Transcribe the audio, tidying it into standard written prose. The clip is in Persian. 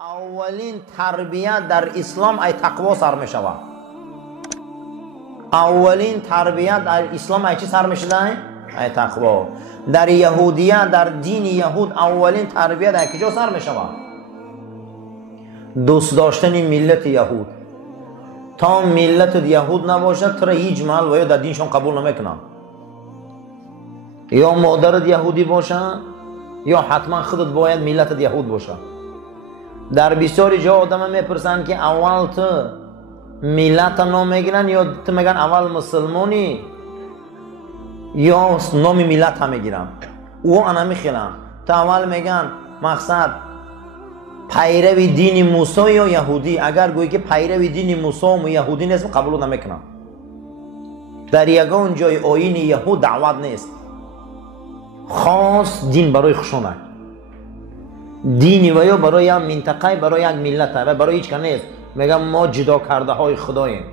اولین تربیت در اسلام ای تقوا سر می شود. اولین تربیت در اسلام ای چی سر می شده؟ ای تقوا. در یهودیت، در دین یهود اولین تربیت ای کجا سر می شود؟ دوست داشتن ملت یهود. تا ملت یهود نباشد تو را هیچ محل و یا در دینشون قبول نمیکنن. یا مادرت یهودی باشه یا حتما خودت باید ملت یهود باشه. در بسیاری جا آدم میپرسن که اول تو ملت نام میگیرن یا تو میگن اول مسلمانی یا نام ملت هم میگیرن. او انا میخیلن تو اول میگن مقصد پیروی دین موسی یا یهودی. اگر گویی که پیروی دین موسی و یهودی نیست قبول نمیکنن. در یگان جای آیین یهود دعوت نیست، خاص دین برای خشونه، دینی و یا برای یک منطقه، برای یک ملت و برای هیچ که نیست. میگم ما جدا کرده های خداییم.